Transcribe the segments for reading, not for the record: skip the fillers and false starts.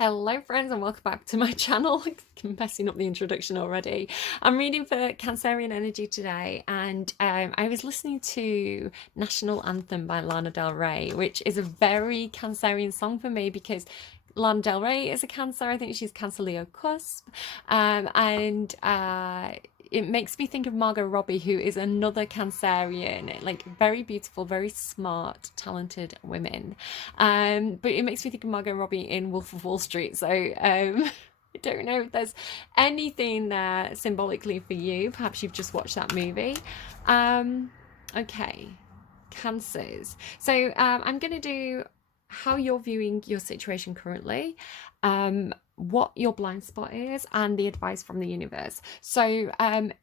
Hello friends and welcome back to my channel. I'm messing up the introduction already. I'm reading for Cancerian energy today and I was listening to National Anthem by Lana Del Rey, which is a very Cancerian song for me because Lana Del Rey is a Cancer. I think she's Cancer Leo cusp. And it makes me think of Margot Robbie, who is another Cancerian, like very beautiful, very smart, talented women. But it makes me think of Margot Robbie in Wolf of Wall Street. So I don't know if there's anything there symbolically for you. Perhaps you've just watched that movie. Okay, Cancers. So I'm going to do how you're viewing your situation currently, what your blind spot is, and the advice from the universe. So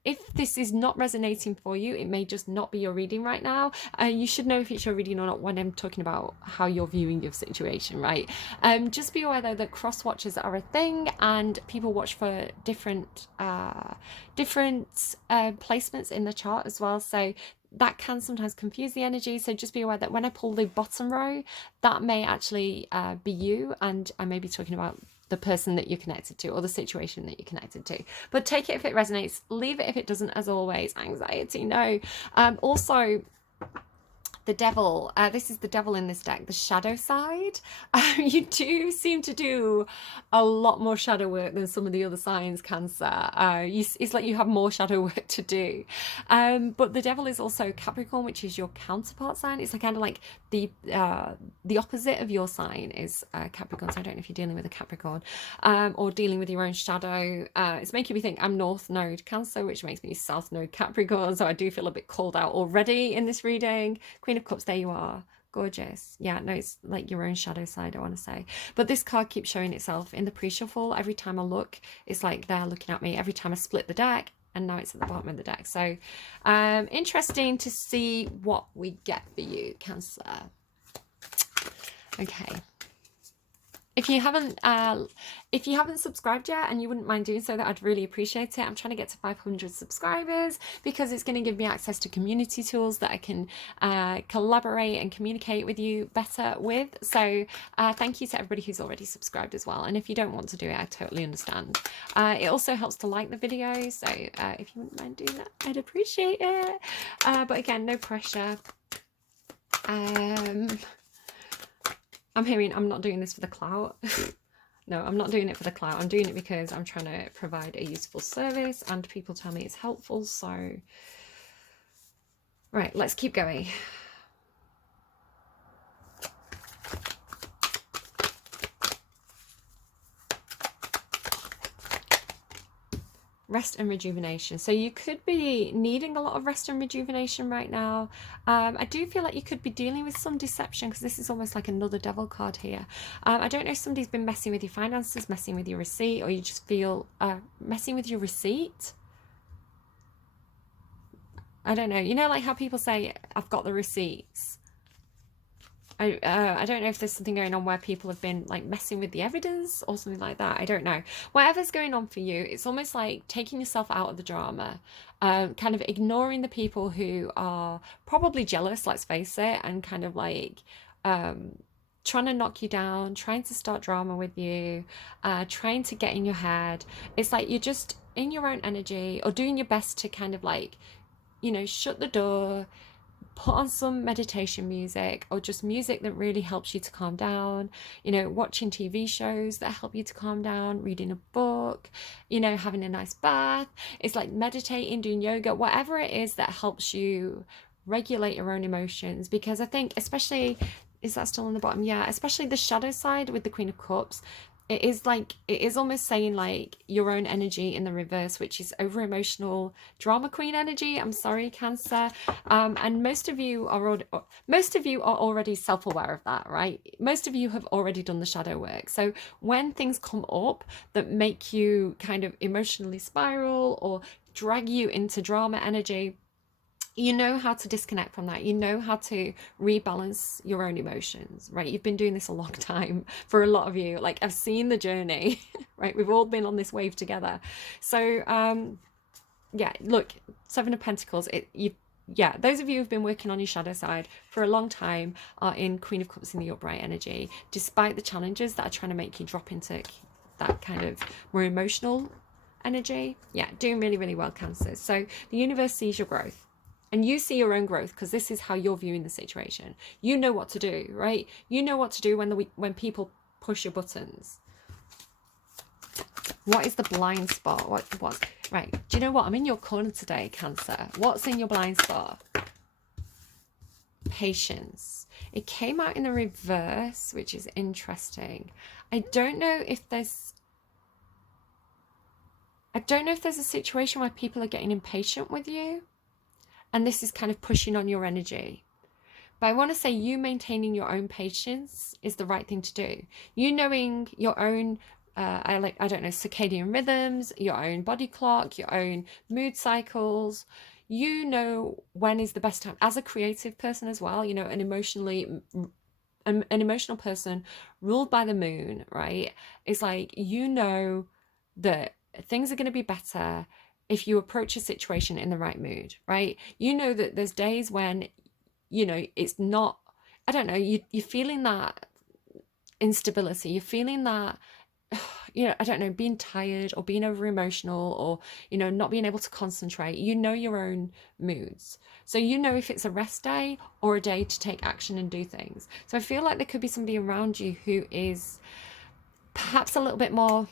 if this is not resonating for you, it may just not be your reading right now. You should know if it's your reading or not when I'm talking about how you're viewing your situation, right? Just be aware though that cross watchers are a thing and people watch for different placements in the chart as well. So that can sometimes confuse the energy, so just be aware that when I pull the bottom row, that may actually be you, and I may be talking about the person that you're connected to or the situation that you're connected to. But take it if it resonates, leave it if it doesn't. As always, anxiety, no. Also, the devil, this is the devil in this deck, the shadow side. You do seem to do a lot more shadow work than some of the other signs, Cancer. It's like you have more shadow work to do. But the devil is also Capricorn, which is your counterpart sign. It's like kind of like the opposite of your sign is Capricorn. So I don't know if you're dealing with a Capricorn or dealing with your own shadow. It's making me think I'm North Node Cancer, which makes me South Node Capricorn. So I do feel a bit called out already in this reading. Queen of Cups, there you are. Gorgeous. Yeah, no, it's like your own shadow side, I want to say. But this card keeps showing itself in the pre-shuffle. Every time I look, it's like they're looking at me. Every time I split the deck, and now it's at the bottom of the deck. So interesting to see what we get for you, Cancer. Okay. If you haven't subscribed yet and you wouldn't mind doing so, that I'd really appreciate it. I'm trying to get to 500 subscribers because it's going to give me access to community tools that I can collaborate and communicate with you better with. So thank you to everybody who's already subscribed as well. And if you don't want to do it, I totally understand. It also helps to like the video. So if you wouldn't mind doing that, I'd appreciate it. But again, no pressure. I'm hearing I'm not doing this for the clout. No, I'm not doing it for the clout. I'm doing it because I'm trying to provide a useful service and people tell me it's helpful. So, right, let's keep going. Rest and rejuvenation. So you could be needing a lot of rest and rejuvenation right now. I do feel like you could be dealing with some deception because this is almost like another devil card here. I don't know if somebody's been messing with your finances, messing with your receipt, or you just feel messing with your receipt. I don't know. You know, like how people say, I've got the receipts. I don't know if there's something going on where people have been like messing with the evidence or something like that. I don't know. Whatever's going on for you, it's almost like taking yourself out of the drama, kind of ignoring the people who are probably jealous, let's face it, and kind of like trying to knock you down, trying to start drama with you, trying to get in your head. It's like you're just in your own energy or doing your best to kind of like, you know, shut the door, put on some meditation music or just music that really helps you to calm down, you know, watching TV shows that help you to calm down, reading a book, you know, having a nice bath. It's like meditating, doing yoga, whatever it is that helps you regulate your own emotions. Because I think especially, is that still on the bottom? Yeah, especially the shadow side with the Queen of Cups. It is almost saying like your own energy in the reverse, which is over emotional drama queen energy. I'm sorry, Cancer. And most of you are already self-aware of that, right? Most of you have already done the shadow work. So when things come up that make you kind of emotionally spiral or drag you into drama energy, you know how to disconnect from that. You know how to rebalance your own emotions, right? You've been doing this a long time for a lot of you. Like I've seen the journey, right? We've all been on this wave together. So yeah, look, Seven of Pentacles, yeah, those of you who've been working on your shadow side for a long time are in Queen of Cups in the upright energy, despite the challenges that are trying to make you drop into that kind of more emotional energy. Yeah, doing really, really well, Cancer. So the universe sees your growth. And you see your own growth because this is how you're viewing the situation. You know what to do, right? You know what to do when people push your buttons. What is the blind spot? What? Right. Do you know what? I'm in your corner today, Cancer. What's in your blind spot? Patience. It came out in the reverse, which is interesting. I don't know if there's a situation where people are getting impatient with you, and this is kind of pushing on your energy. But I want to say you maintaining your own patience is the right thing to do. You knowing your own, I don't know, circadian rhythms, your own body clock, your own mood cycles. You know when is the best time. As a creative person as well, you know, an emotional person ruled by the moon, right? It's like, you know that things are going to be better if you approach a situation in the right mood, right? You know that there's days when, you know, it's not, I don't know, you're feeling that instability, you're feeling that, you know, I don't know, being tired or being over emotional or, you know, not being able to concentrate. You know your own moods. So you know if it's a rest day or a day to take action and do things. So I feel like there could be somebody around you who is perhaps a little bit more,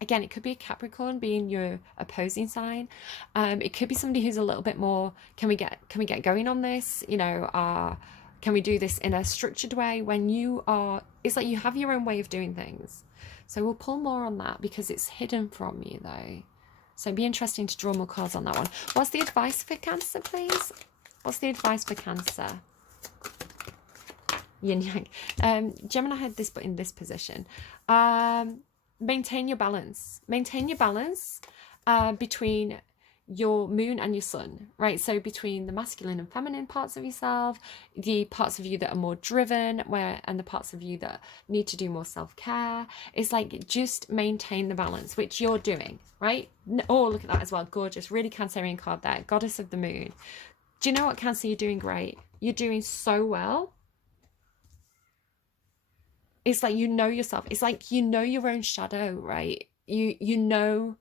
again, it could be a Capricorn being your opposing sign. It could be somebody who's a little bit more, can we get going on this? You know, can we do this in a structured way? When you are, it's like you have your own way of doing things. So we'll pull more on that because it's hidden from you though. So it'd be interesting to draw more cards on that one. What's the advice for Cancer, please? What's the advice for Cancer? Yin Yang. Gemini had this, but in this position. Maintain your balance. Maintain your balance between your moon and your sun, right? So between the masculine and feminine parts of yourself, the parts of you that are more driven, and the parts of you that need to do more self-care. It's like, just maintain the balance, which you're doing, right? Oh, look at that as well. Gorgeous. Really Cancerian card there. Goddess of the moon. Do you know what, Cancer? You're doing great. You're doing so well. It's like, you know yourself. It's like, you know your own shadow, right? You know,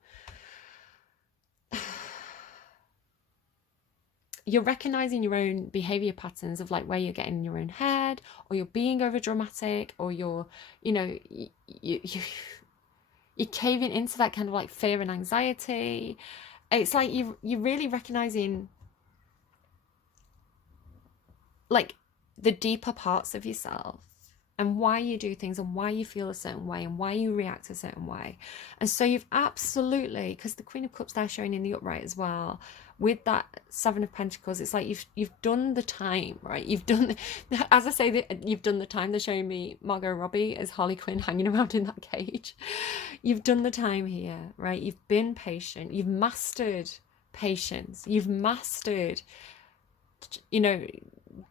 you're recognizing your own behavior patterns of like where you're getting in your own head, or you're being over dramatic, or you're, you know, you're caving into that kind of like fear and anxiety. It's like you're really recognizing like the deeper parts of yourself, and why you do things, and why you feel a certain way, and why you react a certain way. And so you've absolutely, because the Queen of Cups there showing in the upright as well, with that Seven of Pentacles, it's like you've done the time, right? You've done, as I say, that you've done the time. They're showing me Margot Robbie as Harley Quinn hanging around in that cage. You've done the time here, right? You've been patient. You've mastered patience. You've mastered, you know,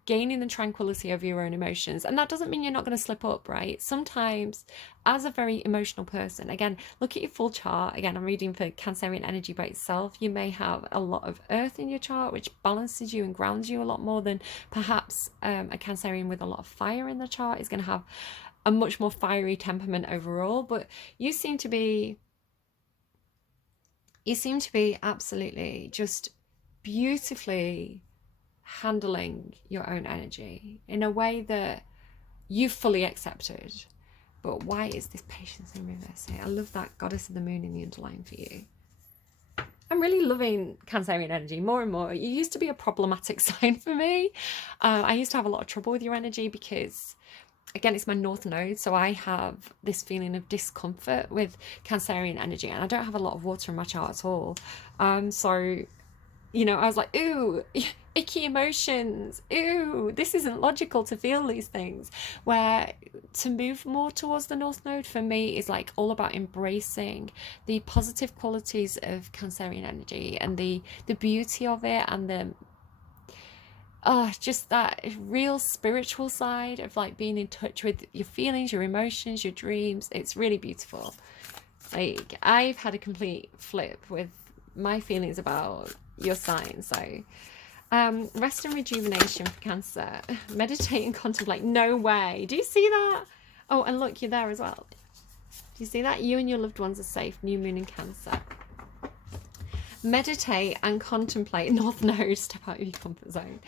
gaining the tranquility over your own emotions. And that doesn't mean you're not going to slip up, right? Sometimes, as a very emotional person, again, look at your full chart. Again, I'm reading for Cancerian energy by itself. You may have a lot of earth in your chart, which balances you and grounds you a lot more than perhaps a Cancerian with a lot of fire in the chart is going to have a much more fiery temperament overall. But you seem to be absolutely just beautifully handling your own energy in a way that you fully accepted. But why is this patience in reverse here? I love that Goddess of the Moon in the underline for you. I'm really loving Cancerian energy more and more. You used to be a problematic sign for me. I used to have a lot of trouble with your energy because, again, it's my North Node, so I have this feeling of discomfort with Cancerian energy, and I don't have a lot of water in my chart at all. So, you know, I was like, ooh, icky emotions, ooh, this isn't logical to feel these things. Where to move more towards the North Node for me is like all about embracing the positive qualities of Cancerian energy and the beauty of it, and the just that real spiritual side of like being in touch with your feelings, your emotions, your dreams. It's really beautiful. Like, I've had a complete flip with my feelings about your sign. So Rest and rejuvenation for Cancer. Meditate and contemplate. No way. Do you see that? Oh, and look, you're there as well. Do you see that? You and your loved ones are safe. New moon in Cancer. Meditate and contemplate. North Node. Step out of your comfort zone.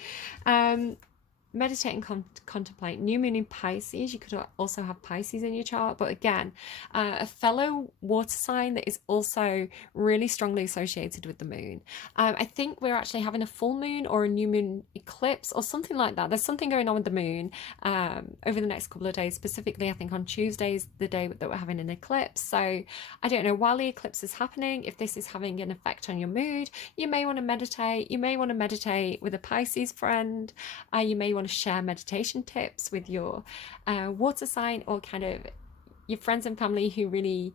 Meditate and contemplate. New moon in Pisces. You could also have Pisces in your chart, but again, a fellow water sign that is also really strongly associated with the moon. I think we're actually having a full moon or a new moon eclipse or something like that. There's something going on with the moon over the next couple of days. Specifically, I think on Tuesday is the day that we're having an eclipse. So I don't know, while the eclipse is happening, if this is having an effect on your mood, you may want to meditate. You may want to meditate with a Pisces friend. You may want to share meditation tips with your water sign or kind of your friends and family who really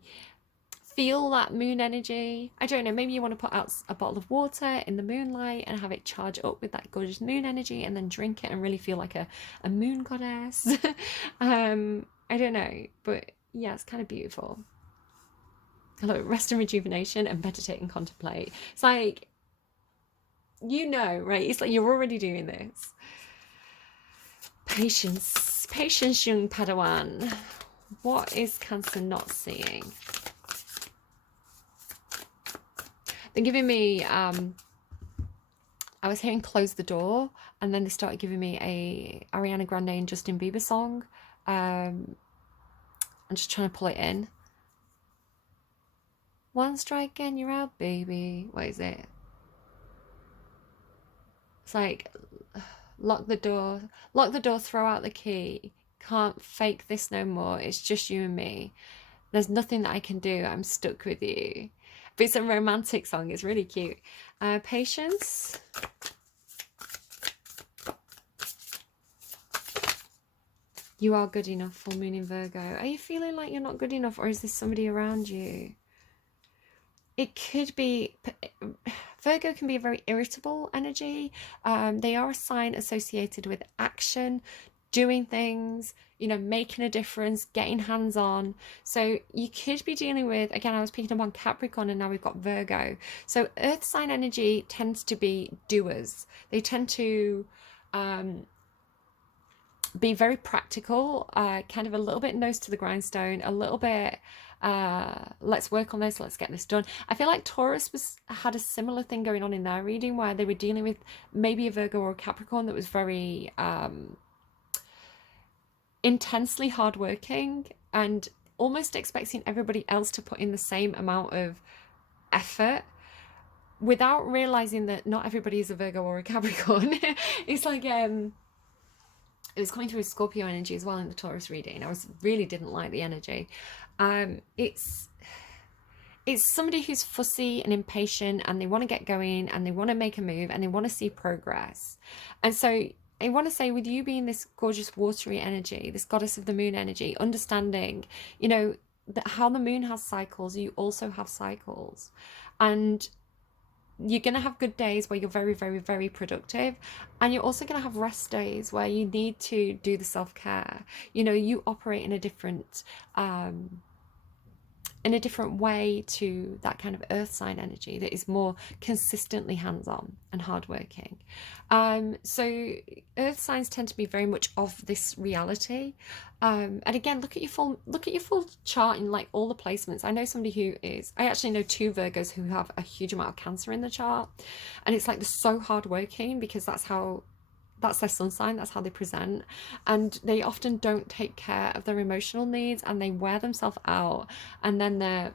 feel that moon energy. I don't know, maybe you want to put out a bottle of water in the moonlight and have it charge up with that gorgeous moon energy and then drink it and really feel like a moon goddess. I don't know, but yeah, it's kind of beautiful. Hello, rest and rejuvenation and meditate and contemplate. It's like, you know, right? It's like you're already doing this. Patience, young Padawan. What is Cancer not seeing? They're giving me, I was hearing Close the Door, and then they started giving me a Ariana Grande and Justin Bieber song. I'm just trying to pull it in. One strike and you're out, baby. What is it? It's like, lock the door, throw out the key. Can't fake this no more. It's just you and me. There's nothing that I can do. I'm stuck with you. But it's a romantic song. It's really cute. Patience. You are good enough. Full moon in Virgo. Are you feeling like you're not good enough, or is this somebody around you? It could be, Virgo can be a very irritable energy. They are a sign associated with action, doing things, you know, making a difference, getting hands on. So you could be dealing with, again, I was picking up on Capricorn and now we've got Virgo. So earth sign energy tends to be doers. They tend to be very practical, kind of a little bit nose to the grindstone, a little bit let's work on this, let's get this done. I feel like Taurus had a similar thing going on in their reading where they were dealing with maybe a Virgo or a Capricorn that was very intensely hardworking and almost expecting everybody else to put in the same amount of effort without realizing that not everybody is a Virgo or a Capricorn. It's like it was coming through Scorpio energy as well in the Taurus reading. I really didn't like the energy. It's somebody who's fussy and impatient and they want to get going and they want to make a move and they want to see progress. And so I want to say, with you being this gorgeous watery energy, this goddess of the moon energy, understanding, you know, that how the moon has cycles, you also have cycles. And you're going to have good days where you're very, very, very productive. And you're also going to have rest days where you need to do the self-care. You know, you operate in a different way to that kind of earth sign energy that is more consistently hands-on and hardworking. So earth signs tend to be very much of this reality. And again, look at your full chart in like all the placements. I know somebody I actually know 2 Virgos who have a huge amount of Cancer in the chart, and it's like they're so hardworking because that's their sun sign, that's how they present, and they often don't take care of their emotional needs and they wear themselves out, and then they're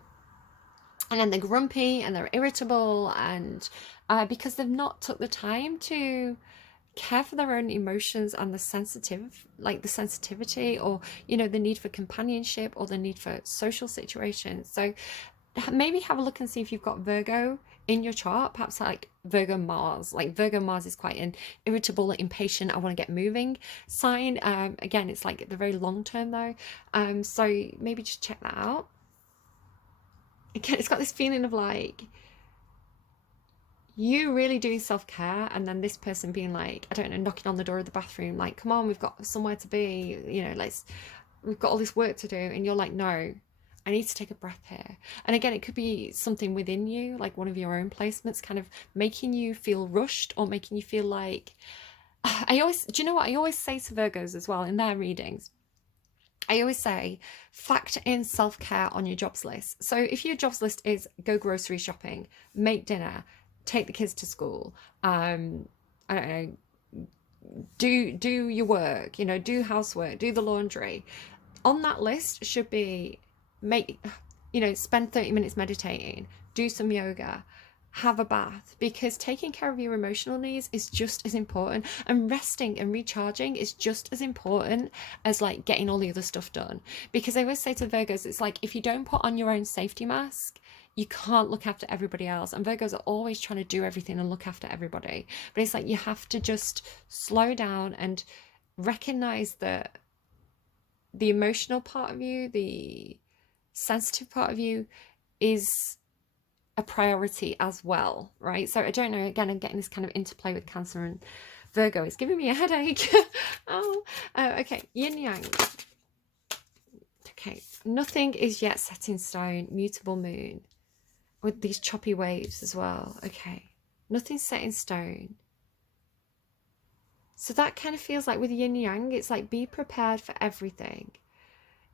grumpy and they're irritable, and because they've not took the time to care for their own emotions and the sensitivity, or, you know, the need for companionship or the need for social situations. So maybe have a look and see if you've got Virgo in your chart, perhaps like Virgo Mars. Like Virgo Mars is quite an irritable, impatient, I want to get moving sign. Again, it's like the very long term though. So maybe just check that out. Again, it's got this feeling of like you really doing self-care and then this person being like, I don't know, knocking on the door of the bathroom like, come on, we've got somewhere to be, you know, we've got all this work to do, and you're like, no, I need to take a breath here. And again, it could be something within you, like one of your own placements, kind of making you feel rushed or making you feel like, do you know what? I always say to Virgos as well in their readings, I always say, factor in self-care on your jobs list. So if your jobs list is go grocery shopping, make dinner, take the kids to school, I don't know, do your work, you know, do housework, do the laundry. On that list should be spend 30 minutes meditating, do some yoga, have a bath, because taking care of your emotional needs is just as important, and resting and recharging is just as important as like getting all the other stuff done. Because I always say to Virgos, it's like if you don't put on your own safety mask, you can't look after everybody else. And Virgos are always trying to do everything and look after everybody, but it's like you have to just slow down and recognize that the emotional part of you, the sensitive part of you, is a priority as well, right? So I don't know, again, I'm getting this kind of interplay with Cancer and Virgo. It's giving me a headache. Okay, yin yang. Okay, nothing is yet set in stone. Mutable moon with these choppy waves as well. Okay, nothing's set in stone. So that kind of feels like with yin yang, it's like be prepared for everything.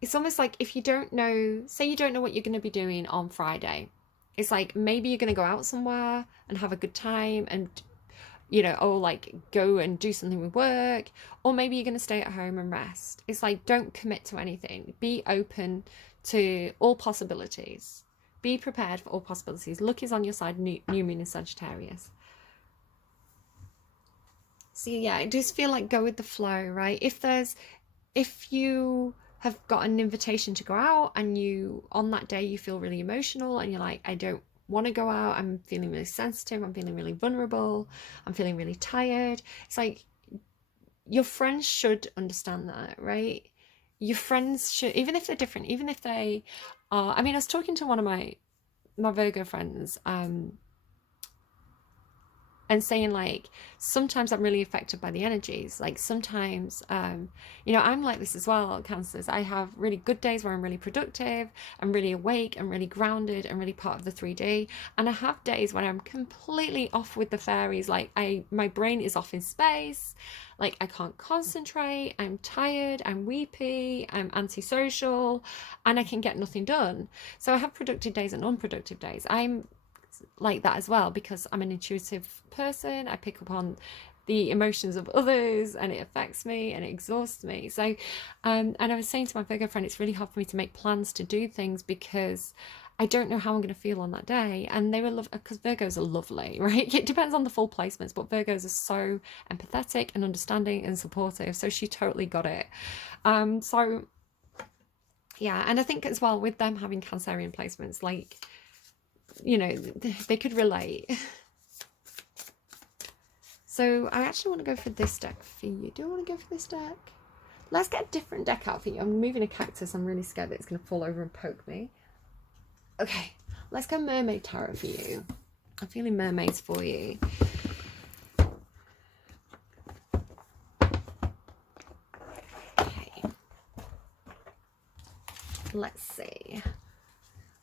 It's almost like if you don't know, say you don't know what you're going to be doing on Friday, it's like maybe you're going to go out somewhere and have a good time and, you know, or like go and do something with work, or maybe you're going to stay at home and rest. It's like, don't commit to anything. Be open to all possibilities. Be prepared for all possibilities. Luck is on your side, new moon in Sagittarius. So yeah, I just feel like go with the flow, right? If you have got an invitation to go out and you, on that day, you feel really emotional and you're like, I don't want to go out, I'm feeling really sensitive, I'm feeling really vulnerable, I'm feeling really tired. It's like, your friends should understand that, right? Your friends should, even if they're different, even if they are, I mean, I was talking to one of my Virgo friends, and saying like, sometimes I'm really affected by the energies. Like sometimes, you know, I'm like this as well, Cancers. I have really good days where I'm really productive, I'm really awake, I'm really grounded, I'm really part of the 3D. And I have days when I'm completely off with the fairies. Like my brain is off in space. Like I can't concentrate, I'm tired, I'm weepy, I'm antisocial, and I can get nothing done. So I have productive days and unproductive days. I'm like that as well because I'm an intuitive person. I pick up on the emotions of others and it affects me and it exhausts me. So and I was saying to my Virgo friend, it's really hard for me to make plans to do things because I don't know how I'm going to feel on that day. And they were because Virgos are lovely, right? It depends on the full placements, but Virgos are so empathetic and understanding and supportive. So she totally got it. So yeah, and I think as well with them having Cancerian placements, like, you know, they could relate. So I actually want to go for this deck for you. Do I want to go for this deck? Let's get a different deck out for you. I'm moving a cactus. I'm really scared that it's going to fall over and poke me. Okay, let's go Mermaid Tarot for you. I'm feeling mermaids for you. Okay. Let's see.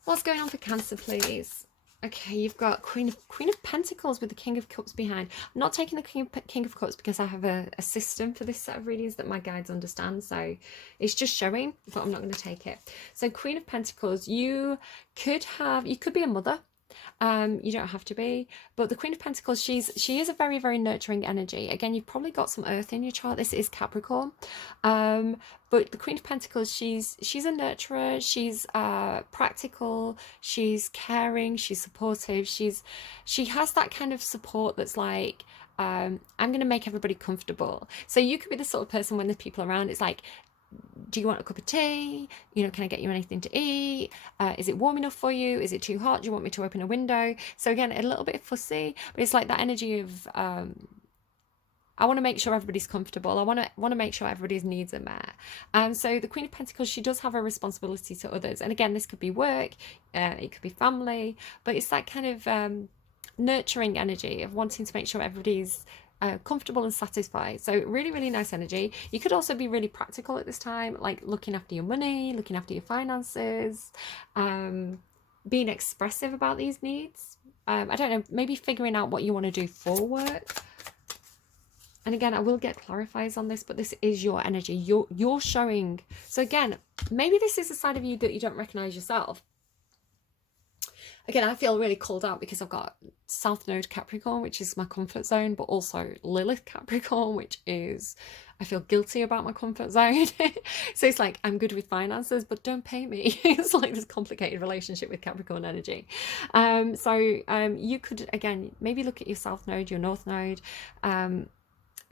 What's going on for Cancer, please? Okay, you've got Queen of Pentacles with the King of Cups behind. I'm not taking the King of Cups because I have a system for this set of readings that my guides understand. So it's just showing, but I'm not going to take it. So Queen of Pentacles, you could be a mother. You don't have to be, but the Queen of Pentacles, she is a very, very nurturing energy. Again, you've probably got some earth in your chart. This is Capricorn. But the Queen of Pentacles, she's a nurturer, she's practical, she's caring, she's supportive, she has that kind of support that's like, I'm going to make everybody comfortable. So you could be the sort of person when there's people around, it's like, do you want a cup of tea? You know, can I get you anything to eat? Is it warm enough for you? Is it too hot? Do you want me to open a window? So again, a little bit fussy, but it's like that energy of, I want to make sure everybody's comfortable. I want to make sure everybody's needs are met. So the Queen of Pentacles, she does have a responsibility to others. And again, this could be work, it could be family, but it's that kind of nurturing energy of wanting to make sure everybody's comfortable and satisfied. So really, really nice energy. You could also be really practical at this time, like looking after your money, looking after your finances, being expressive about these needs. I don't know, maybe figuring out what you want to do for work. And again, I will get clarifiers on this, but this is your energy. You're showing. So again, maybe this is a side of you that you don't recognize yourself. Again, I feel really called out because I've got South Node Capricorn, which is my comfort zone, but also Lilith Capricorn, which is, I feel guilty about my comfort zone. So it's like, I'm good with finances, but don't pay me. It's like this complicated relationship with Capricorn energy. You could, again, maybe look at your South Node, your North Node,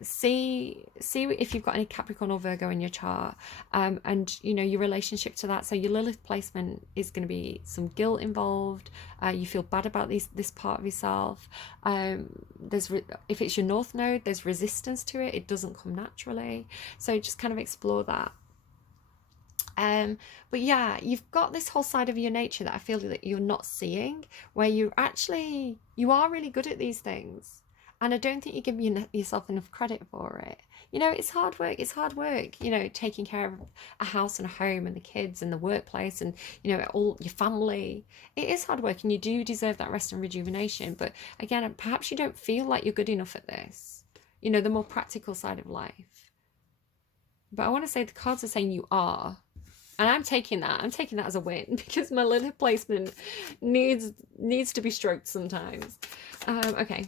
see if you've got any Capricorn or Virgo in your chart, and you know your relationship to that. So your Lilith placement is going to be some guilt involved. You feel bad about this part of yourself. If it's your North Node, there's resistance to it. It doesn't come naturally. So just kind of explore that. But yeah, you've got this whole side of your nature that I feel that you're not seeing, where you are really good at these things. And I don't think you give yourself enough credit for it. You know, it's hard work. It's hard work, you know, taking care of a house and a home and the kids and the workplace and, you know, all your family. It is hard work and you do deserve that rest and rejuvenation. But again, perhaps you don't feel like you're good enough at this, you know, the more practical side of life. But I want to say the cards are saying you are. And I'm taking that as a win, because my Lilith placement needs to be stroked sometimes. Okay.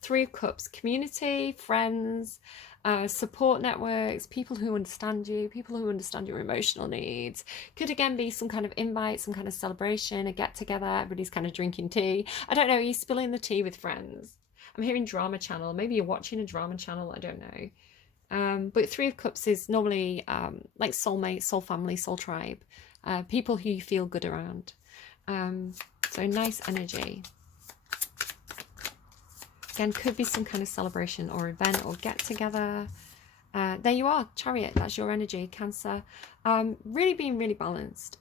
Three of Cups, community, friends, support networks, people who understand you, people who understand your emotional needs. Could again be some kind of invite, some kind of celebration, a get together, everybody's kind of drinking tea. I don't know, you're spilling the tea with friends. I'm hearing drama channel, maybe you're watching a drama channel, I don't know. But Three of Cups is normally like soulmate, soul family, soul tribe, people who you feel good around. So nice energy. Again, could be some kind of celebration or event or get together. There you are, Chariot, that's your energy, Cancer. Really being really balanced.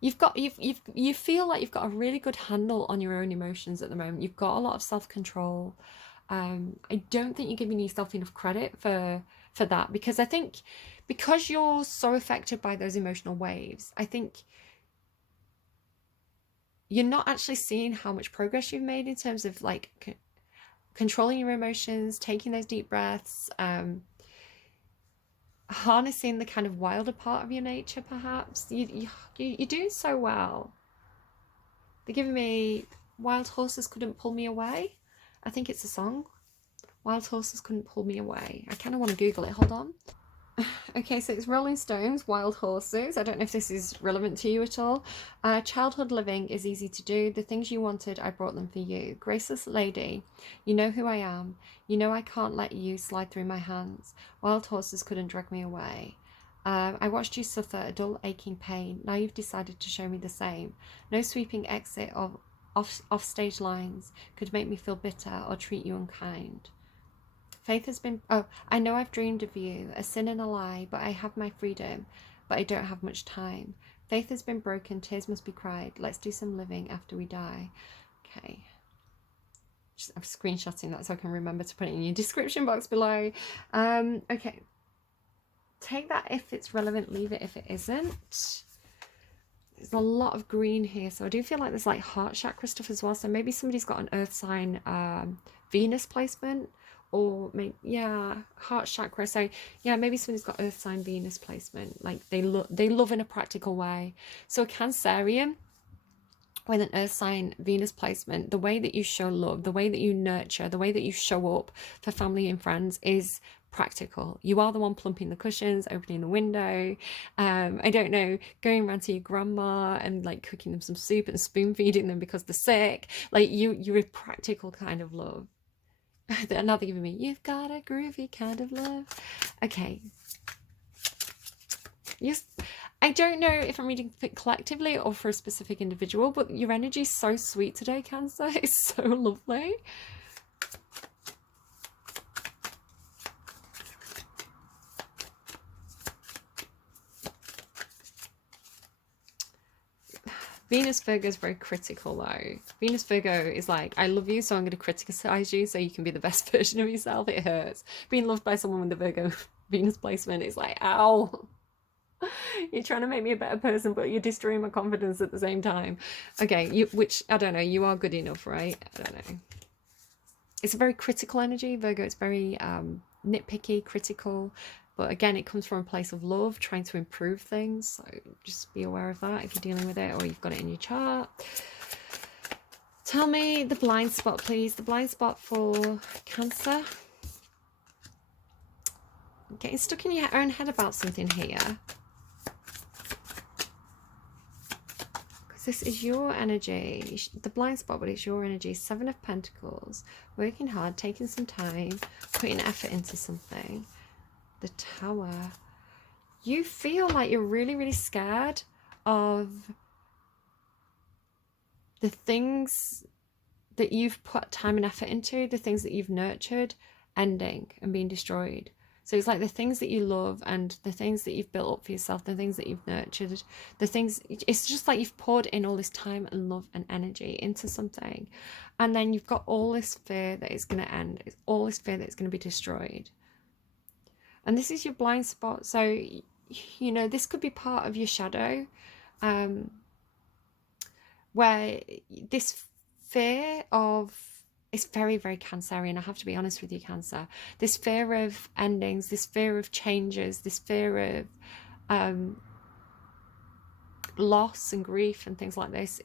You feel like you've got a really good handle on your own emotions at the moment. You've got a lot of self-control. I don't think you're giving yourself enough credit for that, because I think because you're so affected by those emotional waves, I think you're not actually seeing how much progress you've made in terms of like controlling your emotions, taking those deep breaths, harnessing the kind of wilder part of your nature. Perhaps you're doing so well. They're giving me Wild Horses Couldn't Pull Me Away. I think it's a song. Wild Horses Couldn't Pull Me Away. I kind of want to Google it. Hold on. Okay, so it's Rolling Stones, Wild Horses. I don't know if this is relevant to you at all. Childhood living is easy to do. The things you wanted, I brought them for you. Graceless lady, you know who I am. You know I can't let you slide through my hands. Wild horses couldn't drag me away. I watched you suffer a dull aching pain. Now you've decided to show me the same. No sweeping exit of off-stage lines could make me feel bitter or treat you unkind. Faith has been... Oh, I know I've dreamed of you, a sin and a lie, but I have my freedom, but I don't have much time. Faith has been broken, tears must be cried. Let's do some living after we die. Okay. I'm screenshotting that so I can remember to put it in your description box below. Okay. Take that if it's relevant, leave it if it isn't. There's a lot of green here, so I do feel like there's like heart chakra stuff as well. So maybe somebody's got an earth sign Venus placement, or maybe, yeah, heart chakra. So yeah, maybe somebody's got earth sign Venus placement. Like they love in a practical way. So a Cancerian with an earth sign Venus placement, the way that you show love, the way that you nurture, the way that you show up for family and friends is practical. You are the one plumping the cushions, opening the window, I don't know, going around to your grandma and like cooking them some soup and spoon feeding them because they're sick. Like you're a practical kind of love. Now they're giving me, you've got a groovy kind of love. Okay. Yes. I don't know if I'm reading it collectively or for a specific individual, but your energy is so sweet today, Cancer. It's so lovely. Venus Virgo is very critical though. Venus Virgo is like, I love you, so I'm going to criticize you so you can be the best version of yourself. It hurts. Being loved by someone with the Virgo Venus placement is like, ow. You're trying to make me a better person, but you're destroying my confidence at the same time. Okay, which, I don't know, you are good enough, right? I don't know. It's a very critical energy, Virgo. It's very nitpicky, critical. But again, it comes from a place of love, trying to improve things. So just be aware of that if you're dealing with it or you've got it in your chart. Tell me the blind spot, please. The blind spot for Cancer. Getting stuck in your own head about something here. Because this is your energy. The blind spot, but it's your energy. 7 of Pentacles. Working hard, taking some time, putting effort into something. The Tower. You feel like you're really, really scared of the things that you've put time and effort into, the things that you've nurtured, ending and being destroyed. So it's like the things that you love and the things that you've built up for yourself, the things that you've nurtured, the things, it's just like you've poured in all this time and love and energy into something. And then you've got all this fear that it's going to end, all this fear that it's going to be destroyed. And this is your blind spot. So, you know, this could be part of your shadow, where this fear of, it's very, very Cancerian. I have to be honest with you, Cancer. This fear of endings, this fear of changes, this fear of loss and grief and things like this.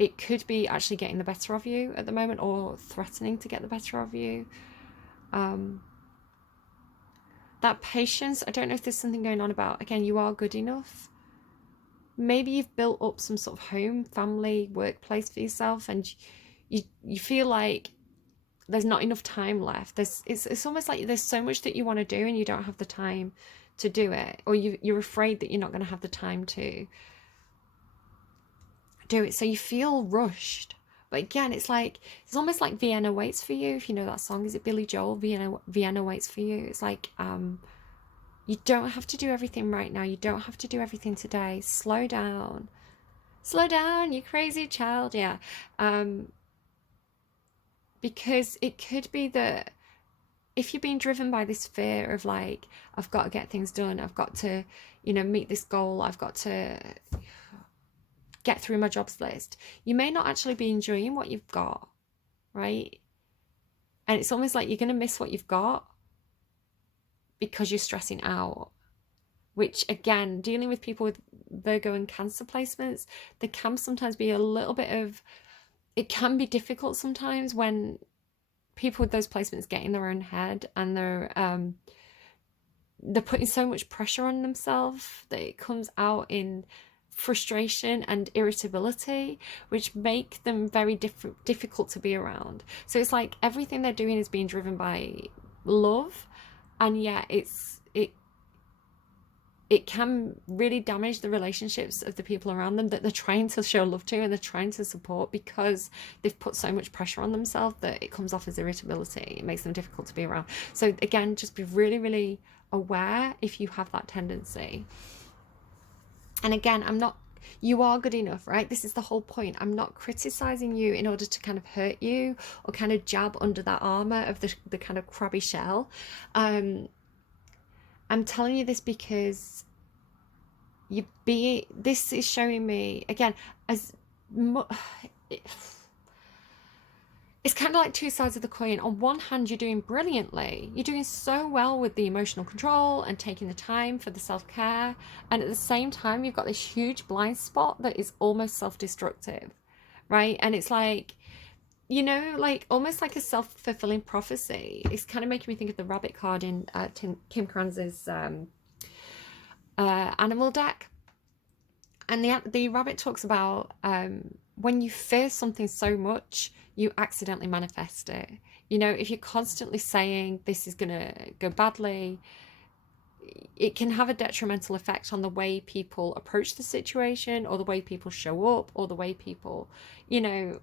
It could be actually getting the better of you at the moment, or threatening to get the better of you. That patience, I don't know if there's something going on about, again, you are good enough. Maybe you've built up some sort of home, family, workplace for yourself, and you feel like there's not enough time left. It's almost like there's so much that you want to do and you don't have the time to do it, or you're afraid that you're not going to have the time to do it, so you feel rushed. But again, it's almost like Vienna waits for you. If you know that song, is it Billy Joel? Vienna waits for you. It's like you don't have to do everything right now. You don't have to do everything today. Slow down, you crazy child. Yeah. Because it could be that if you're being driven by this fear of like, I've got to get things done, I've got to, you know, meet this goal, I've got to get through my jobs list, you may not actually be enjoying what you've got, right? And it's almost like you're going to miss what you've got because you're stressing out. Which, again, dealing with people with Virgo and Cancer placements, there can sometimes be a little bit of, it can be difficult sometimes when people with those placements get in their own head and they're putting so much pressure on themselves that it comes out in frustration and irritability, which make them very difficult to be around. So it's like everything they're doing is being driven by love, and yet it can really damage the relationships of the people around them that they're trying to show love to and they're trying to support, because they've put so much pressure on themselves that it comes off as irritability. It makes them difficult to be around. So again, just be really, really aware if you have that tendency. And again, you are good enough, right? This is the whole point. I'm not criticizing you in order to kind of hurt you or kind of jab under that armor of the kind of crabby shell. I'm telling you this because this is showing me, again, it's kind of like two sides of the coin. On one hand, you're doing brilliantly. You're doing so well with the emotional control and taking the time for the self-care. And at the same time, you've got this huge blind spot that is almost self-destructive, right? And it's like, you know, like almost like a self-fulfilling prophecy. It's kind of making me think of the rabbit card in Kim Kranz's animal deck. And the rabbit talks about when you fear something so much, you accidentally manifest it. You know, if you're constantly saying this is gonna go badly, it can have a detrimental effect on the way people approach the situation, or the way people show up, or the way people, you know,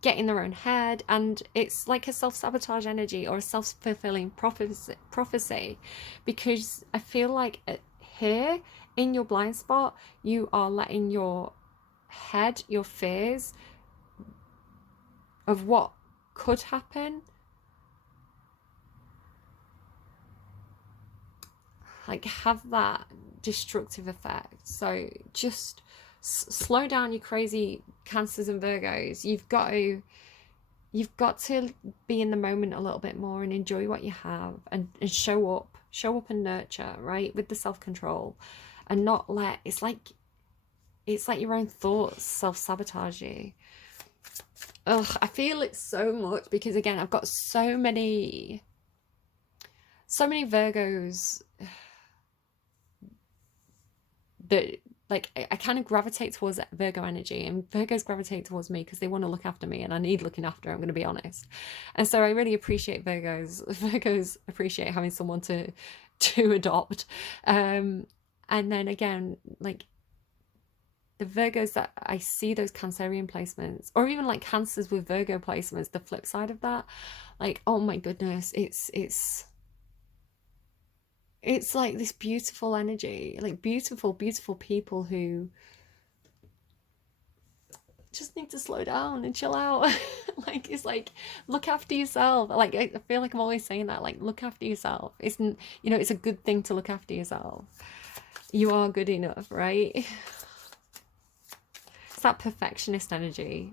get in their own head. And it's like a self-sabotage energy or a self-fulfilling prophecy, because I feel like here in your blind spot, you are letting your head, your fears of what could happen, like have that destructive effect. So just slow down, you crazy Cancers and Virgos. You've got to be in the moment a little bit more and enjoy what you have, and show up and nurture, right, with the self-control, and not let it's like your own thoughts self-sabotage you. Ugh, I feel it so much because, again, I've got so many Virgos that, like, I kind of gravitate towards Virgo energy, and Virgos gravitate towards me because they want to look after me, and I need looking after, I'm going to be honest. And so I really appreciate Virgos. Virgos appreciate having someone to adopt. And then again, like, the Virgos that I see, those Cancerian placements, or even like Cancers with Virgo placements, the flip side of that, like, oh my goodness, it's like this beautiful energy, like beautiful people who just need to slow down and chill out. Like, it's like, look after yourself. Like, I feel like I'm always saying that, like, look after yourself. Isn't, it's a good thing to look after yourself. You are good enough, right? It's that perfectionist energy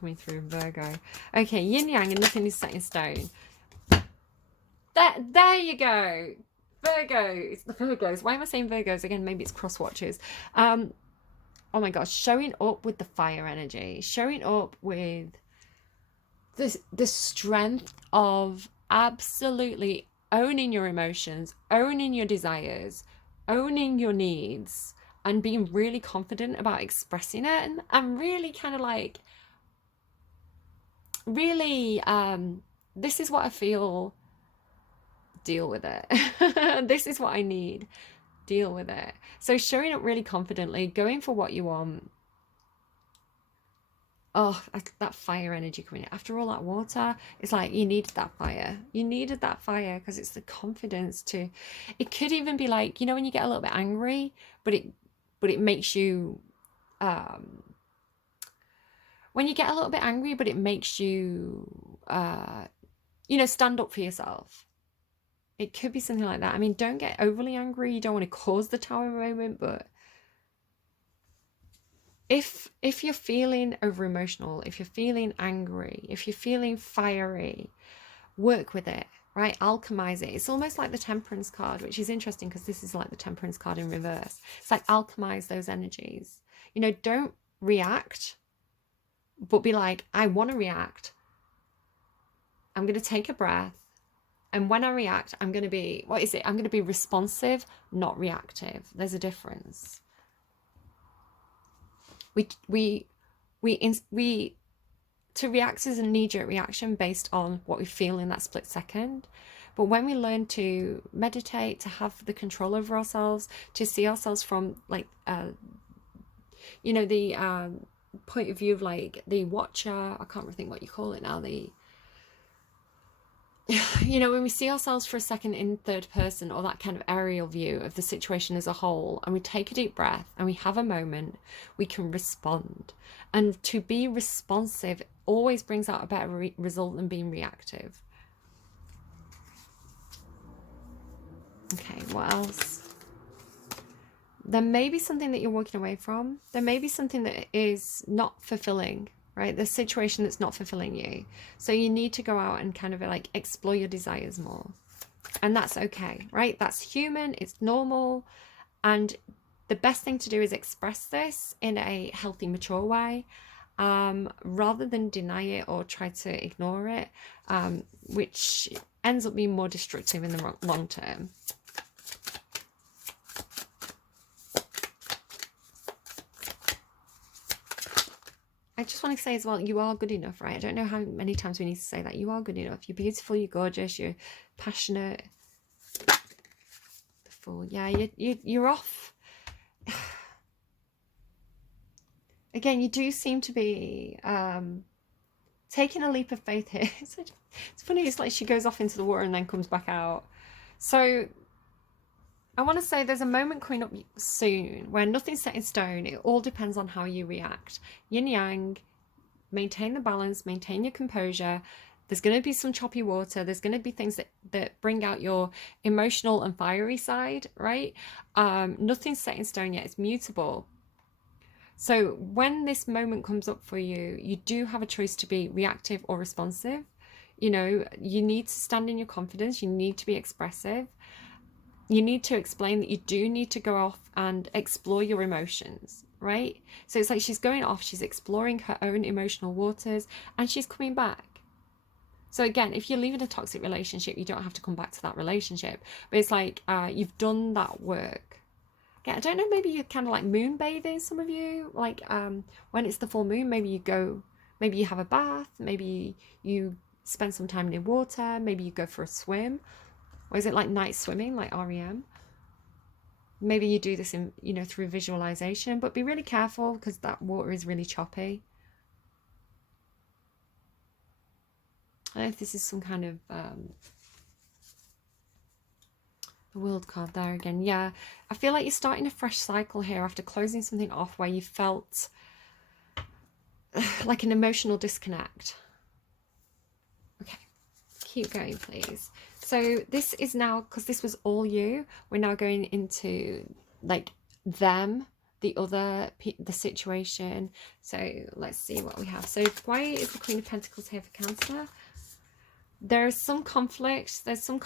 coming through Virgo. Okay, yin yang and nothing is set in stone. There you go. Virgos, the Virgos. Why am I saying Virgos again? Maybe it's cross watches. Oh my gosh, showing up with the fire energy, showing up with the strength of absolutely owning your emotions, owning your desires, owning your needs, and being really confident about expressing it, and really kind of like, really, this is what I feel. Deal with it. This is what I need. Deal with it. So showing up really confidently, going for what you want. Oh, that fire energy coming in. After all that water, it's like you needed that fire. You needed that fire because it's the confidence to. It could even be like, when you get a little bit angry, but it makes you. When you get a little bit angry, but it makes you, stand up for yourself. It could be something like that. I mean, don't get overly angry. You don't want to cause the tower moment, but if you're feeling over emotional, if you're feeling angry, if you're feeling fiery, work with it, right? Alchemize it. It's almost like the Temperance card, which is interesting because this is like the Temperance card in reverse. It's like alchemize those energies. Don't react, but be like, I want to react. I'm going to take a breath. And when I react, I'm going to be, I'm going to be responsive, not reactive. There's a difference. To react is a knee-jerk reaction based on what we feel in that split second. But when we learn to meditate, to have the control over ourselves, to see ourselves from like, the point of view of like the watcher, I can't really think what you call it now, when we see ourselves for a second in third person, or that kind of aerial view of the situation as a whole, and we take a deep breath and we have a moment, we can respond. And to be responsive always brings out a better result than being reactive. Okay, what else? There may be something that you're walking away from. There may be something that is not fulfilling, right? The situation that's not fulfilling you. So you need to go out and kind of like explore your desires more. And that's okay, right? That's human, it's normal. And the best thing to do is express this in a healthy, mature way, rather than deny it or try to ignore it, which ends up being more destructive in the long term. I just want to say as well, you are good enough, right? I don't know how many times we need to say that. You are good enough. You're beautiful, you're gorgeous, you're passionate. The Fool. Yeah, you're off. Again, you do seem to be taking a leap of faith here. It's funny, it's like she goes off into the water and then comes back out. So I want to say there's a moment coming up soon where nothing's set in stone. It all depends on how you react. Yin yang, maintain the balance, maintain your composure. There's going to be some choppy water. There's going to be things that bring out your emotional and fiery side, right? Nothing's set in stone yet. It's mutable. So when this moment comes up for you, you do have a choice to be reactive or responsive. You know, you need to stand in your confidence. You need to be expressive. You need to explain that you do need to go off and explore your emotions, right? So it's like she's going off, she's exploring her own emotional waters, and she's coming back. So again, if you're leaving a toxic relationship, you don't have to come back to that relationship. But it's like you've done that work. Yeah, I don't know, maybe you're kind of like moon bathing, some of you. Like when it's the full moon, maybe you have a bath, maybe you spend some time near water, maybe you go for a swim. Or is it like night swimming, like REM? Maybe you do this in, you know, through visualization, but be really careful because that water is really choppy. I don't know if this is some kind of the world card there again. Yeah, I feel like you're starting a fresh cycle here after closing something off where you felt like an emotional disconnect. Okay, keep going, please. So this is now, because this was all you, we're now going into like them, the other, the situation. So let's see what we have. So why is the Queen of Pentacles here for Cancer? There's some conflict, there's some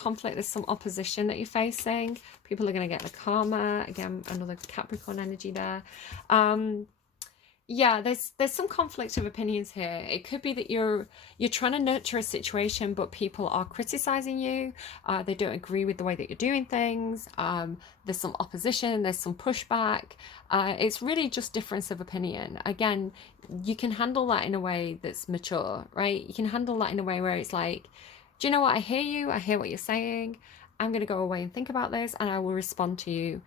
opposition that you're facing. People are going to get the karma. Again, another Capricorn energy there. Yeah, there's some conflict of opinions here. It could be that you're trying to nurture a situation, but people are criticizing you. They don't agree with the way that you're doing things. There's some opposition, there's some pushback. It's really just difference of opinion. Again, you can handle that in a way that's mature, right? You can handle that in a way where it's like, do you know what? I hear you. I hear what you're saying. I'm going to go away and think about this, and I will respond to you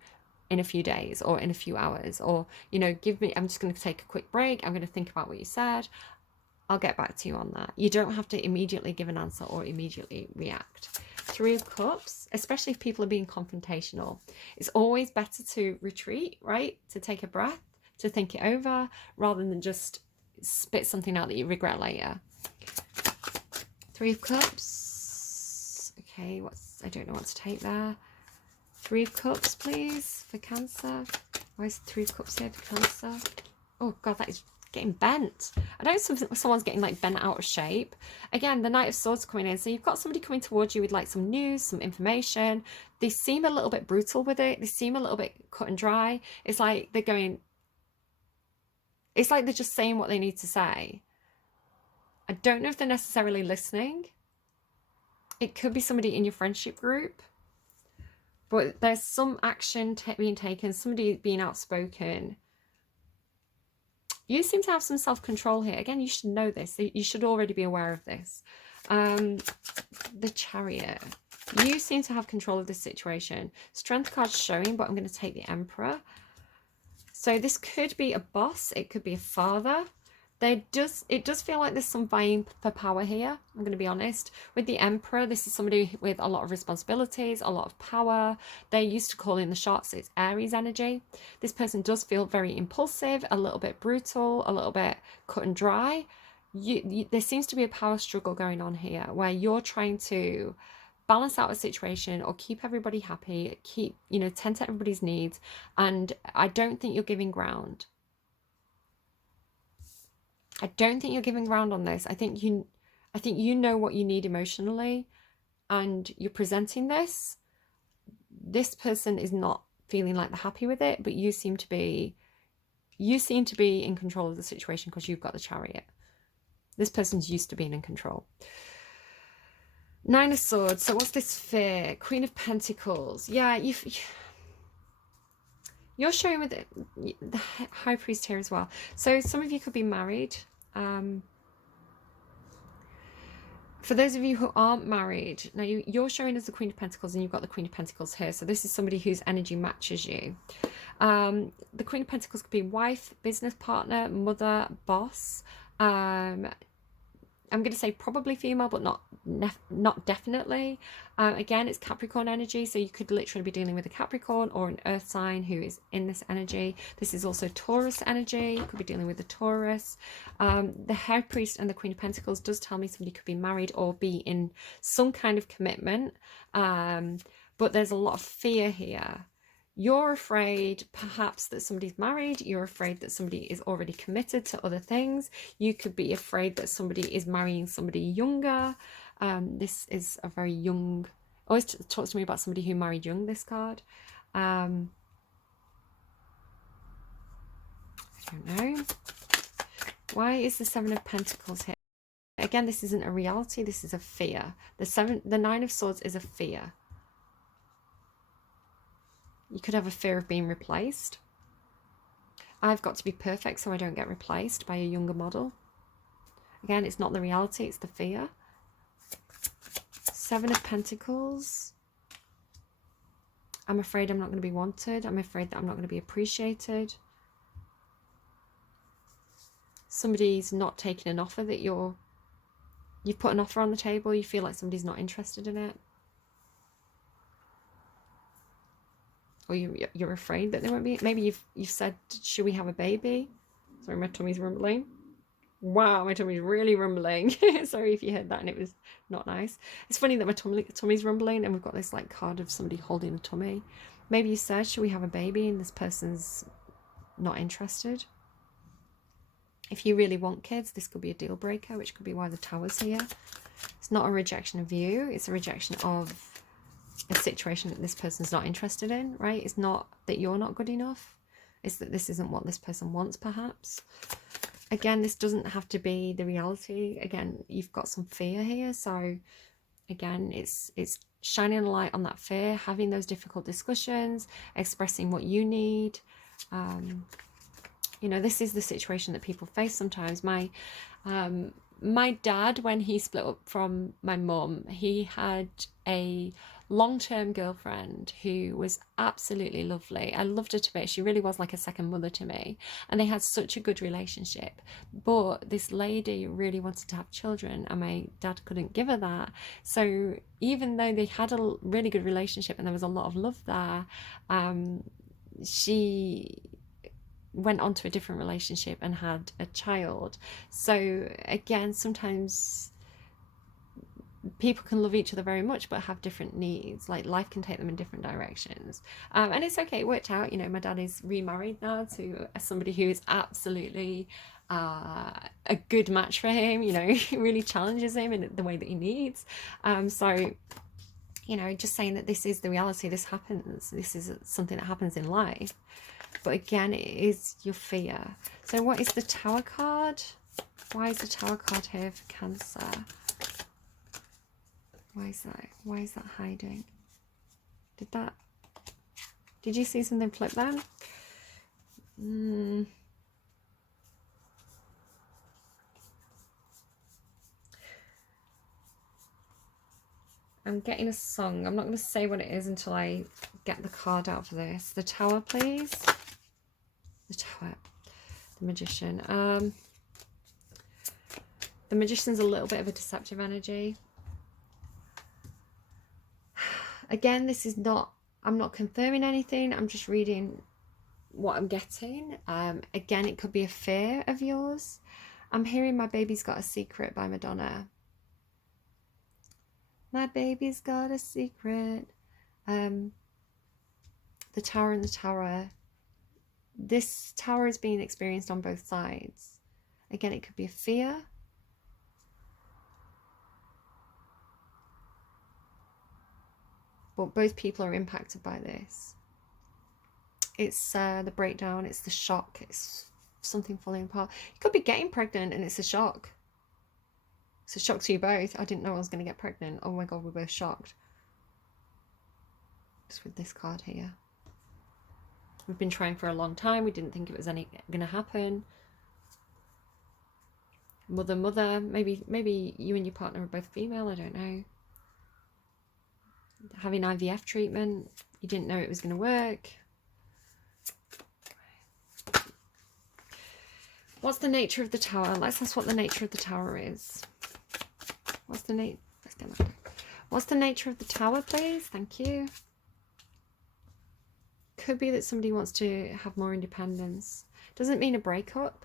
in a few days or in a few hours, or, you know, I'm just going to take a quick break. I'm going to think about what you said. I'll get back to you on that. You don't have to immediately give an answer or immediately react. Three of Cups, especially if people are being confrontational. It's always better to retreat, right? To take a breath, to think it over, rather than just spit something out that you regret later. Three of Cups. Okay, I don't know what to take there. Three of Cups, please, for Cancer. Why is Three of Cups here for Cancer? Oh, God, that is getting bent. I know someone's getting, like, bent out of shape. Again, the Knight of Swords coming in. So you've got somebody coming towards you with, like, some news, some information. They seem a little bit brutal with it. They seem a little bit cut and dry. It's like they're going... It's like they're just saying what they need to say. I don't know if they're necessarily listening. It could be somebody in your friendship group. But there's some action being taken, somebody being outspoken. You seem to have some self-control here. Again, you should know this. You should already be aware of this. The Chariot. You seem to have control of this situation. Strength card's showing, but I'm going to take the Emperor. So this could be a boss. It could be a father. It does feel like there's some vying for power here. I'm going to be honest. With the Emperor, this is somebody with a lot of responsibilities, a lot of power. They're used to calling the shots. It's Aries energy. This person does feel very impulsive, a little bit brutal, a little bit cut and dry. There seems to be a power struggle going on here where you're trying to balance out a situation or keep everybody happy, tend to everybody's needs. And I don't think you're giving ground. I don't think you're giving ground on this. I think you know what you need emotionally, and you're presenting this. This person is not feeling like they're happy with it, but you seem to be in control of the situation because you've got the Chariot. This person's used to being in control. Nine of Swords. So what's this fear? Queen of Pentacles. Yeah, you're showing with the High Priest here as well. So some of you could be married. For those of you who aren't married, now you're showing as the Queen of Pentacles and you've got the Queen of Pentacles here. So this is somebody whose energy matches you. The Queen of Pentacles could be wife, business partner, mother, boss. I'm going to say probably female, but not definitely. Again, it's Capricorn energy, so you could literally be dealing with a Capricorn or an earth sign who is in this energy. This is also Taurus energy. You could be dealing with a Taurus. The High Priest and the Queen of Pentacles does tell me somebody could be married or be in some kind of commitment. But there's a lot of fear here. You're afraid perhaps that somebody's married. You're afraid that somebody is already committed to other things. You could be afraid that somebody is marrying somebody younger. This is a very young, always talks to me about somebody who married young, this card. I don't know. Why is the Seven of Pentacles here? Again, this isn't a reality. This is a fear. The Nine of Swords is a fear. You could have a fear of being replaced. I've got to be perfect so I don't get replaced by a younger model. Again, it's not the reality, it's the fear. Seven of Pentacles. I'm afraid I'm not going to be wanted. I'm afraid that I'm not going to be appreciated. Somebody's not taking an offer that you've put an offer on the table. You feel like somebody's not interested in it. Or you're afraid that they won't be. Maybe you've said, should we have a baby? Sorry, my tummy's rumbling. Wow, my tummy's really rumbling. Sorry if you heard that and it was not nice. It's funny that my tummy's rumbling and we've got this like card of somebody holding a tummy. Maybe you said, should we have a baby? And this person's not interested. If you really want kids, this could be a deal breaker, which could be why the Tower's here. It's not a rejection of you. It's a rejection of a situation that this person's not interested in, right? It's not that you're not good enough. It's that this isn't what this person wants, perhaps. Again, this doesn't have to be the reality. Again, you've got some fear here. So again, it's shining a light on that fear, having those difficult discussions, expressing what you need. You know, this is the situation that people face sometimes. My dad, when he split up from my mum, he had a long-term girlfriend who was absolutely lovely. I loved her to bits. She really was like a second mother to me. And they had such a good relationship. But this lady really wanted to have children and my dad couldn't give her that. So even though they had a really good relationship and there was a lot of love there, she went on to a different relationship and had a child. So again, sometimes people can love each other very much but have different needs. Like life can take them in different directions, and it's okay, it worked out. You know, my dad is remarried now to somebody who is absolutely a good match for him. You know, he really challenges him in the way that he needs. So you know, just saying that this is the reality, this happens, this is something that happens in life. But again, it is your fear. So what is the Tower card? Why is the Tower card here for Cancer? Why is that? Why is that hiding? Did you see something flip then? I'm getting a song. I'm not going to say what it is until I get the card out for this. The Tower, please. The Tower. The Magician. The Magician's a little bit of a deceptive energy. Again, this is not, I'm not confirming anything. I'm just reading what I'm getting. Again, it could be a fear of yours. I'm hearing My Baby's Got a Secret by Madonna. My baby's got a secret. The Tower and the Tower. This Tower is being experienced on both sides. Again, it could be a fear. But both people are impacted by this. It's the breakdown, it's the shock, it's something falling apart. You could be getting pregnant and it's a shock. It's a shock to you both. I didn't know I was going to get pregnant. Oh my god, we're both shocked. Just with this card here. We've been trying for a long time. We didn't think it was going to happen. Mother. Maybe you and your partner are both female. I don't know. Having IVF treatment. You didn't know it was going to work. What's the nature of the Tower? Let's ask what the nature of the Tower is. What's the let's get that. What's the nature of the Tower, please? Thank you. Could be that somebody wants to have more independence. Doesn't mean a breakup,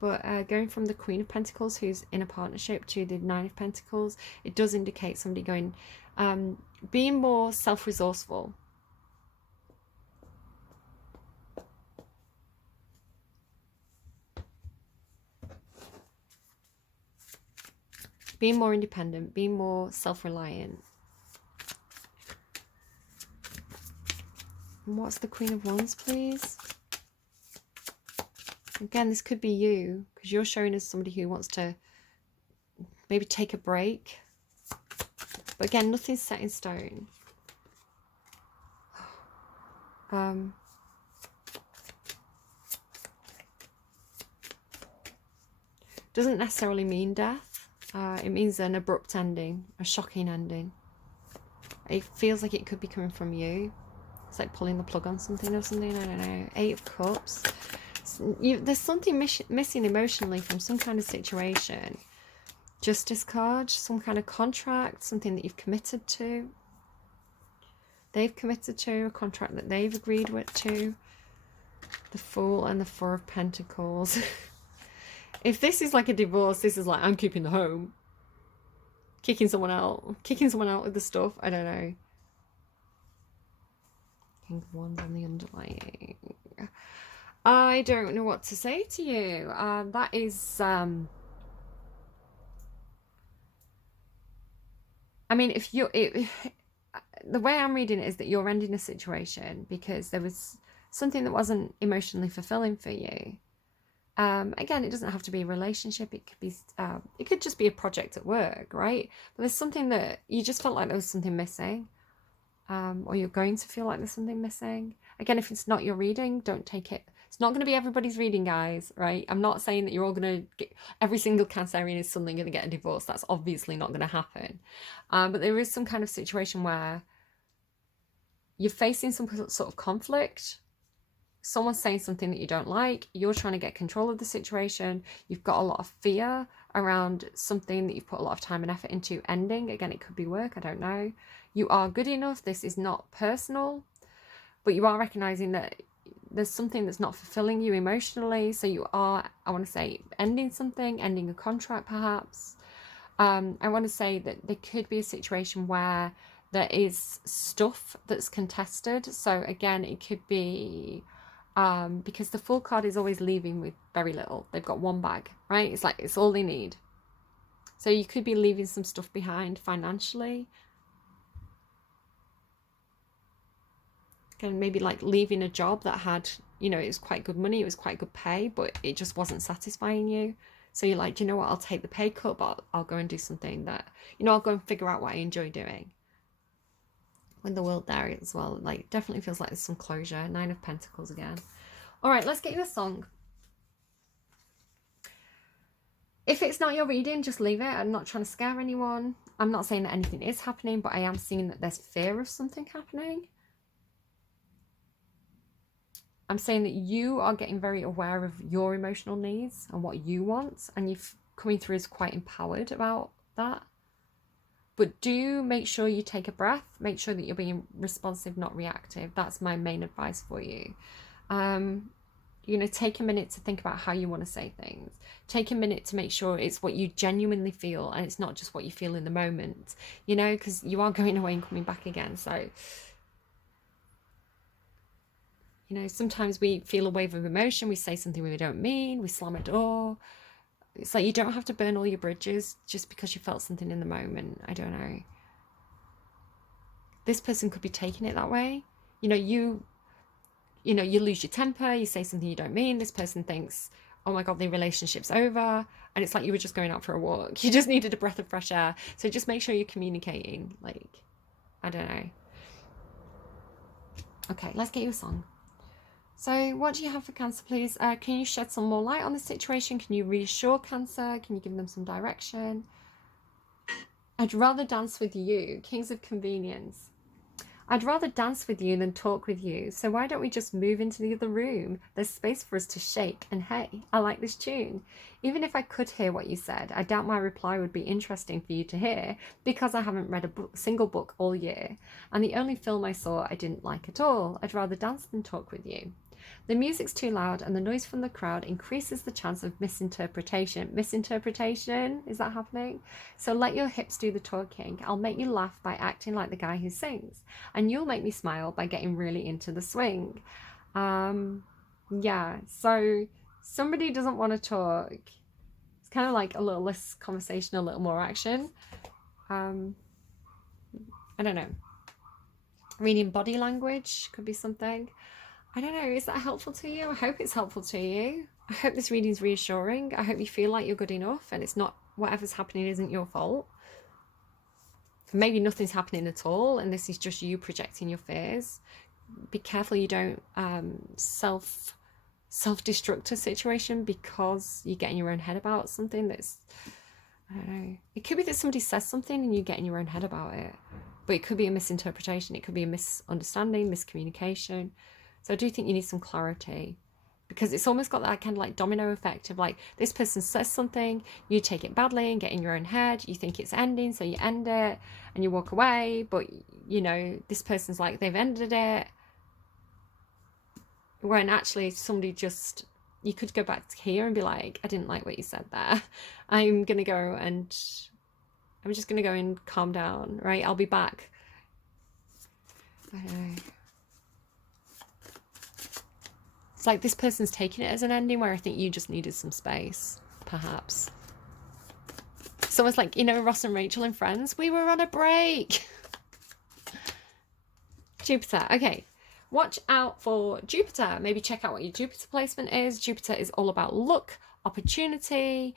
but going from the Queen of Pentacles, who's in a partnership, to the Nine of Pentacles, it does indicate somebody going, being more self-resourceful. Being more independent, being more self-reliant. And what's the Queen of Wands, please? Again, this could be you, because you're showing us somebody who wants to maybe take a break. But again, nothing's set in stone. Doesn't necessarily mean death. It means an abrupt ending, a shocking ending. It feels like it could be coming from you. It's like pulling the plug on something or something. I don't know. 8 of Cups. There's something missing emotionally from some kind of situation. Justice card, some kind of contract, something that you've committed to. They've committed to, a contract that they've agreed with to. The Fool and the Four of Pentacles. If this is like a divorce, this is like, I'm keeping the home. Kicking someone out with the stuff. I don't know. King of Wands on the underlying. I don't know what to say to you. That is... I mean, if you're... the way I'm reading it is that you're ending a situation because there was something that wasn't emotionally fulfilling for you. Again, it doesn't have to be a relationship. It could be, it could just be a project at work, right? But there's something that you just felt like there was something missing, or you're going to feel like there's something missing. Again, if it's not your reading, don't take it. It's not going to be everybody's reading, guys, right? I'm not saying that you're all going to get, every single Cancerian is suddenly going to get a divorce. That's obviously not going to happen. But there is some kind of situation where you're facing some sort of conflict. Someone's saying something that you don't like. You're trying to get control of the situation. You've got a lot of fear around something that you've put a lot of time and effort into ending. Again, it could be work. I don't know. You are good enough. This is not personal. But you are recognizing that there's something that's not fulfilling you emotionally. So you are, I want to say, ending something, ending a contract perhaps. I want to say that there could be a situation where there is stuff that's contested. So again, it could be... because the Fool card is always leaving with very little. They've got one bag, right? It's like, it's all they need. So you could be leaving some stuff behind financially. And maybe like leaving a job that had, you know, it was quite good money, it was quite good pay, but it just wasn't satisfying you. So you're like, you know what, I'll take the pay cut, but I'll go and do something that, you know, I'll go and figure out what I enjoy doing. When the World there as well, like, definitely feels like there's some closure. 9 of Pentacles again. All right, let's get you a song. If it's not your reading, just leave it. I'm not trying to scare anyone. I'm not saying that anything is happening, but I am seeing that there's fear of something happening. I'm saying that you are getting very aware of your emotional needs and what you want, and you're coming through as quite empowered about that. But do make sure you take a breath. Make sure that you're being responsive, not reactive. That's my main advice for you. You know, take a minute to think about how you want to say things. Take a minute to make sure it's what you genuinely feel and it's not just what you feel in the moment, you know, because you are going away and coming back again. So, you know, sometimes we feel a wave of emotion. We say something we don't mean. We slam a door. It's like you don't have to burn all your bridges just because you felt something in the moment. I don't know. This person could be taking it that way. You know, you lose your temper. You say something you don't mean. This person thinks, oh my God, the relationship's over. And it's like you were just going out for a walk. You just needed a breath of fresh air. So just make sure you're communicating. Like, I don't know. Okay, let's get you a song. So what do you have for Cancer, please? Can you shed some more light on the situation? Can you reassure Cancer? Can you give them some direction? I'd rather dance with you. Kings of Convenience. I'd rather dance with you than talk with you, so why don't we just move into the other room? There's space for us to shake, and hey, I like this tune. Even if I could hear what you said, I doubt my reply would be interesting for you to hear, because I haven't read a single book all year, and the only film I saw I didn't like at all. I'd rather dance than talk with you. The music's too loud and the noise from the crowd increases the chance of misinterpretation. Misinterpretation? Is that happening? So let your hips do the talking. I'll make you laugh by acting like the guy who sings. And you'll make me smile by getting really into the swing. Yeah, so somebody doesn't want to talk. It's kind of like a little less conversation, a little more action. I don't know. Reading body language could be something. I don't know, is that helpful to you? I hope it's helpful to you. I hope this reading is reassuring. I hope you feel like you're good enough and it's not, whatever's happening isn't your fault. Maybe nothing's happening at all and this is just you projecting your fears. Be careful you don't self-destruct a situation because you get in your own head about something that's, I don't know. It could be that somebody says something and you get in your own head about it. But it could be a misinterpretation. It could be a misunderstanding, miscommunication. So I do think you need some clarity because it's almost got that kind of like domino effect of like this person says something, you take it badly and get in your own head, you think it's ending, so you end it and you walk away, but you know, this person's like they've ended it. When actually somebody just, you could go back to here and be like, I didn't like what you said there. I'm just going to go and calm down, right? I'll be back. I don't know. It's like this person's taking it as an ending where I think you just needed some space, perhaps. It's almost like, you know, Ross and Rachel and Friends, we were on a break. Jupiter, okay. Watch out for Jupiter. Maybe check out what your Jupiter placement is. Jupiter is all about luck, opportunity,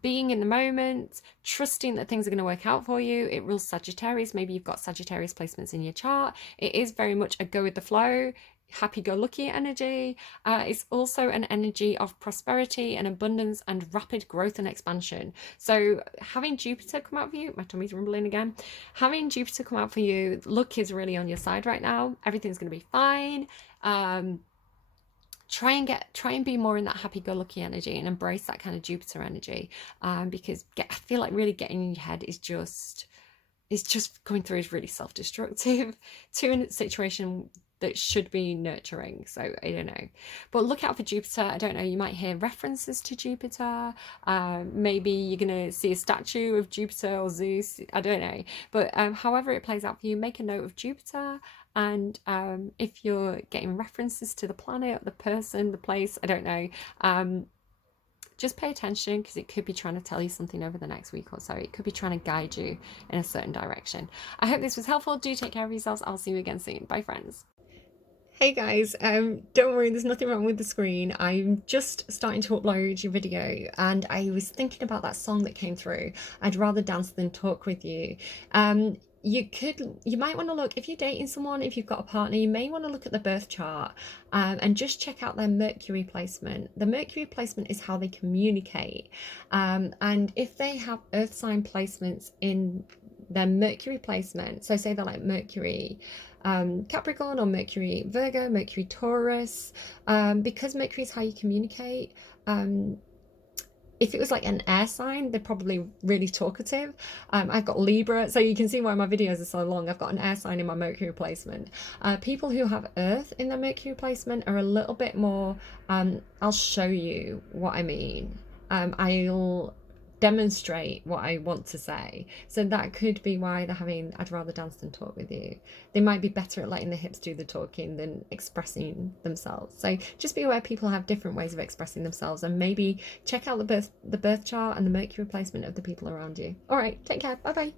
being in the moment, trusting that things are going to work out for you. It rules Sagittarius. Maybe you've got Sagittarius placements in your chart. It is very much a go with the flow, happy-go-lucky energy. It's also an energy of prosperity and abundance and rapid growth and expansion. So having Jupiter come out for you, my tummy's rumbling again, having Jupiter come out for you, luck is really on your side right now. Everything's going to be fine. Try and be more in that happy-go-lucky energy and embrace that kind of Jupiter energy, because I feel like really getting in your head is just going through is really self-destructive to a situation that should be nurturing. So I don't know, but look out for Jupiter. I don't know, you might hear references to Jupiter. Maybe you're gonna see a statue of Jupiter or Zeus, I don't know, but however it plays out for you, make a note of Jupiter. And if you're getting references to the planet, the person, the place, I don't know, just pay attention because it could be trying to tell you something over the next week or so. It could be trying to guide you in a certain direction. I hope this was helpful. Do take care of yourselves. I'll see you again soon. Bye, friends. Hey guys, don't worry, there's nothing wrong with the screen. I'm just starting to upload your video and I was thinking about that song that came through, I'd rather dance than talk with you. You might want to look, if you're dating someone, if you've got a partner, you may want to look at the birth chart and just check out their Mercury placement. The Mercury placement is how they communicate, and if they have earth sign placements in their Mercury placement, so say they're like Mercury Capricorn or Mercury Virgo, Mercury Taurus, because Mercury is how you communicate. If it was like an air sign, they're probably really talkative. I've got Libra, so you can see why my videos are so long. I've got an air sign in my Mercury placement. People who have Earth in their Mercury placement are a little bit more, I'll show you what I mean. I'll demonstrate what I want to say. So that could be why they're having, I'd rather dance than talk with you. They might be better at letting the hips do the talking than expressing themselves. So just be aware people have different ways of expressing themselves, and maybe check out the birth chart and the Mercury placement of the people around you. All right, take care. Bye bye.